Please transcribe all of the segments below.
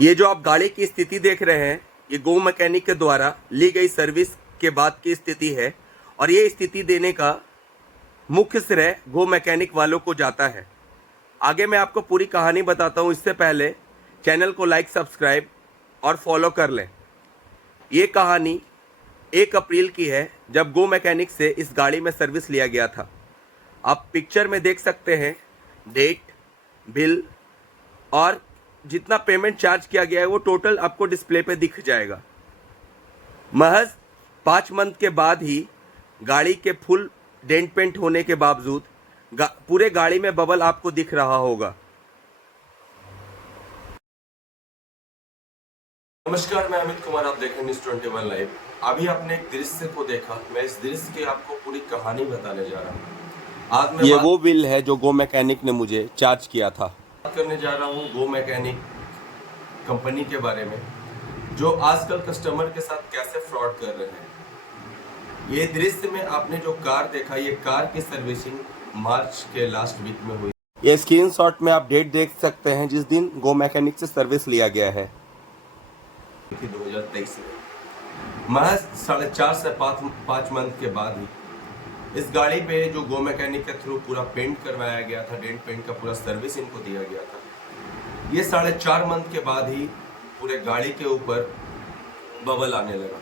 ये जो आप गाड़ी की स्थिति देख रहे हैं, ये गो मैकेनिक के द्वारा ली गई सर्विस के बाद की स्थिति है और ये स्थिति देने का मुख्य श्रेय गो मैकेनिक वालों को जाता है। आगे मैं आपको पूरी कहानी बताता हूँ, इससे पहले चैनल को लाइक, सब्सक्राइब और फॉलो कर लें। ये कहानी 1 अप्रैल की है, जब गो मैकेनिक से इस गाड़ी में सर्विस लिया गया था। आप पिक्चर में देख सकते हैं डेट, बिल और जितना पेमेंट चार्ज किया गया है वो टोटल आपको डिस्प्ले पे दिख जाएगा। महज 5 मंथ के बाद ही गाड़ी के फुल डेंट पेंट होने के बावजूद पूरे गाड़ी में बबल आपको दिख रहा होगा। नमस्कार, मैं अमित कुमार, आप देख रहे हैं न्यूज़ 21 लाइव। अभी आपने एक दृश्य को देखा, मैं इस दृश्य की आपको पूरी कहानी बताने जा रहा हूँ। आज मैं वो बिल है जो गो मैकेनिक ने मुझे चार्ज किया था। बात करने जा रहा हूँ गो मैकेनिक कंपनी के बारे में, जो आजकल कस्टमर के साथ कैसे फ्रॉड कर रहे हैं। ये दृश्य में आपने जो कार देखा, ये कार की सर्विसिंग मार्च के लास्ट वीक में हुई। ये स्क्रीनशॉट में आप डेट देख सकते हैं जिस दिन गो मैकेनिक से सर्विस लिया गया है, 2023 में। महज 4.5 से 5 मंथ के बाद ही इस गाड़ी पे जो गो मैकेनिक के थ्रू पूरा पेंट करवाया गया था, डेंट पेंट का पूरा सर्विस इनको दिया गया था, ये 4.5 मंथ के बाद ही पूरे गाड़ी के ऊपर बबल आने लगा।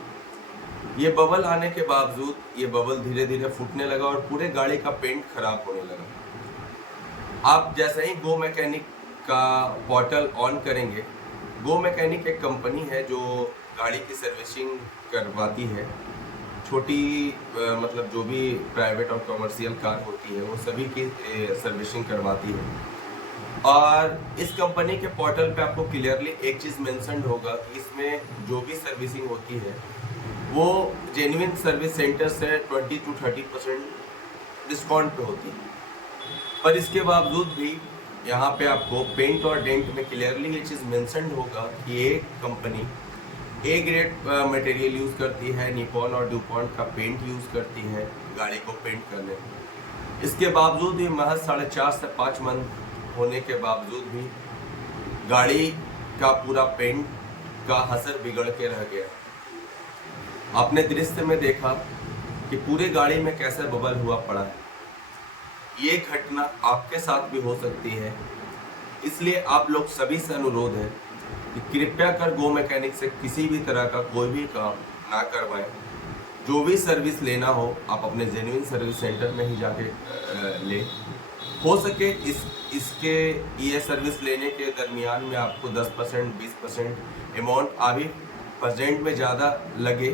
ये बबल आने के बावजूद ये बबल धीरे धीरे फूटने लगा और पूरे गाड़ी का पेंट खराब होने लगा। आप जैसे ही गो मैकेनिक का पोर्टल ऑन करेंगे, गो मैकेनिक एक कंपनी है जो गाड़ी की सर्विसिंग करवाती है। छोटी मतलब जो भी प्राइवेट और कमर्शियल कार होती है वो सभी की सर्विसिंग करवाती है। और इस कंपनी के पोर्टल पे आपको क्लियरली एक चीज़ मेंशन होगा कि इसमें जो भी सर्विसिंग होती है वो जेन्युइन सर्विस सेंटर से 20 to 30% डिस्काउंट पे होती है। पर इसके बावजूद भी यहाँ पे आपको पेंट और डेंट में क्लियरली ये चीज़ मेंशन होगा कि ये company A grade material use करती है, निपॉन और ड्यूपॉन्ट का पेंट यूज़ करती है गाड़ी को पेंट करने में। इसके बावजूद भी महज 4.5 से 5 मंथ होने के बावजूद भी गाड़ी का पूरा पेंट का असर बिगड़ के रह गया। आपने दृश्य में देखा कि पूरे गाड़ी में कैसे बबल हुआ पड़ा है। ये घटना आपके साथ भी हो सकती है, इसलिए आप लोग सभी से अनुरोध है कि कृपया कर गो मैकेनिक से किसी भी तरह का कोई भी काम ना करवाएं। जो भी सर्विस लेना हो आप अपने जेन्युइन सर्विस सेंटर में ही जाके ले। हो सके इसके ये सर्विस लेने के दरमियान में आपको 10% 20% अमाउंट अभी प्रेजेंट में ज़्यादा लगे,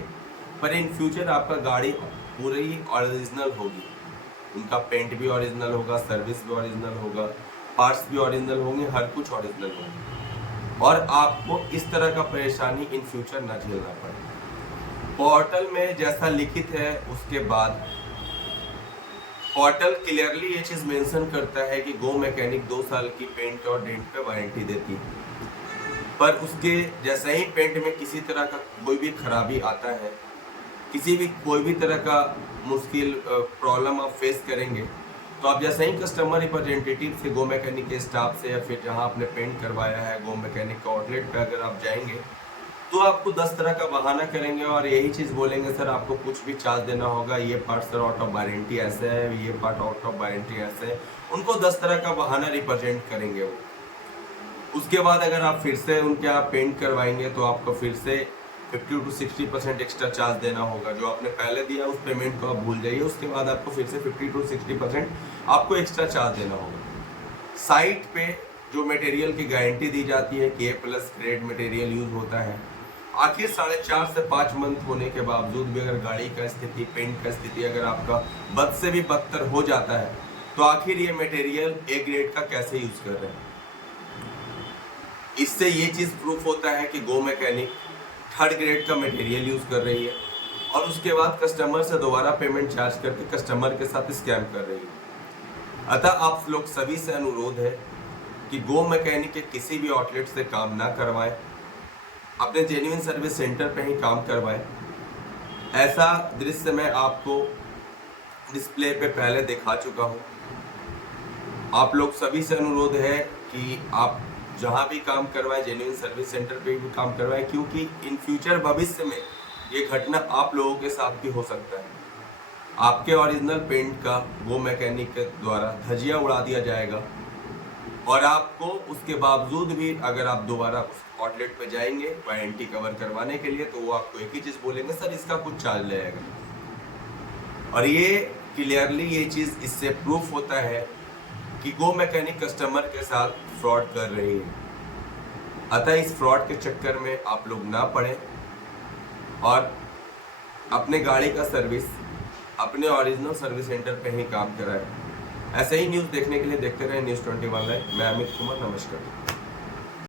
पर इन फ्यूचर आपका गाड़ी पूरी ओरिजिनल होगी। उनका पेंट भी ओरिजिनल होगा, सर्विस भी ओरिजिनल होगा, पार्ट्स भी ओरिजिनल होंगे, हर कुछ ओरिजिनल होगा और आपको इस तरह का परेशानी इन फ्यूचर ना झेलना पड़े। पोर्टल में जैसा लिखित है उसके बाद पोर्टल क्लियरली ये चीज़ मेंशन करता है कि गो मैकेनिक 2 साल की पेंट और डेंट पे वारंटी देती है, पर उसके जैसे ही पेंट में किसी तरह का कोई भी खराबी आता है, कोई भी तरह का मुश्किल प्रॉब्लम आप फेस करेंगे, तो आप जैसे ही कस्टमर रिप्रेजेंटेटिव से, गो मैकेनिक के स्टाफ से, या फिर जहां आपने पेंट करवाया है गो मैकेनिक का आउटलेट पे अगर आप जाएंगे तो आपको 10 तरह का बहाना करेंगे और यही चीज़ बोलेंगे, सर आपको कुछ भी चार्ज देना होगा, ये part sir out of warranty ऐसे है, ये पार्ट आउट ऑफ वारंटी ऐसे है। उनको 10 तरह का बहाना रिप्रेजेंट करेंगे वो। उसके बाद अगर आप फिर से उनके यहाँ पेंट करवाएंगे तो आपको फिर से 50 to 60% एक्स्ट्रा चार्ज देना होगा। जो आपने पहले दिया उस पेमेंट को आप भूल जाइए, उसके बाद आपको फिर से 50 to 60% आपको एक्स्ट्रा चार्ज देना होगा। साइट पे जो मटेरियल की गारंटी दी जाती है कि A+ ग्रेड मटेरियल यूज होता है, आखिर 4.5 से 5 मंथ होने के बावजूद भी अगर गाड़ी का स्थिति, पेंट का स्थिति अगर आपका बद से भी बदतर हो जाता है तो आखिर ये मटेरियल A ग्रेड का कैसे यूज कर रहे हैं। इससे ये चीज़ प्रूफ होता है कि गो मैकेनिक 3rd ग्रेड का मटेरियल यूज़ कर रही है और उसके बाद कस्टमर से दोबारा पेमेंट चार्ज करके कस्टमर के साथ स्कैम कर रही है। अतः आप लोग सभी से अनुरोध है कि गो मैकेनिक के किसी भी आउटलेट से काम ना करवाएं, अपने जेन्युइन सर्विस सेंटर पे ही काम करवाएं। ऐसा दृश्य मैं आपको डिस्प्ले पे पहले दिखा चुका हूँ। आप लोग सभी से अनुरोध है कि आप जहाँ भी काम करवाएं, जेन्युइन सर्विस सेंटर पे भी काम करवाएं, क्योंकि इन फ्यूचर भविष्य में ये घटना आप लोगों के साथ भी हो सकता है। आपके ओरिजिनल पेंट का वो मैकेनिक के द्वारा धजिया उड़ा दिया जाएगा और आपको उसके बावजूद भी अगर आप दोबारा उस आउटलेट पे जाएंगे वारंटी कवर करवाने के लिए, तो वो आपको एक ही चीज़ बोलेंगे, सर इसका कुछ चार्ज लगेगा। और ये क्लियरली ये चीज़ इससे प्रूफ होता है कि गो मैकेनिक कस्टमर के साथ फ्रॉड कर रही है। अतः इस फ्रॉड के चक्कर में आप लोग ना पड़े और अपने गाड़ी का सर्विस अपने ओरिजिनल सर्विस सेंटर पे ही काम कराएं। ऐसे ही न्यूज़ देखने के लिए देखते रहे न्यूज़ 21 लाइव। मैं अमित कुमार, नमस्कार।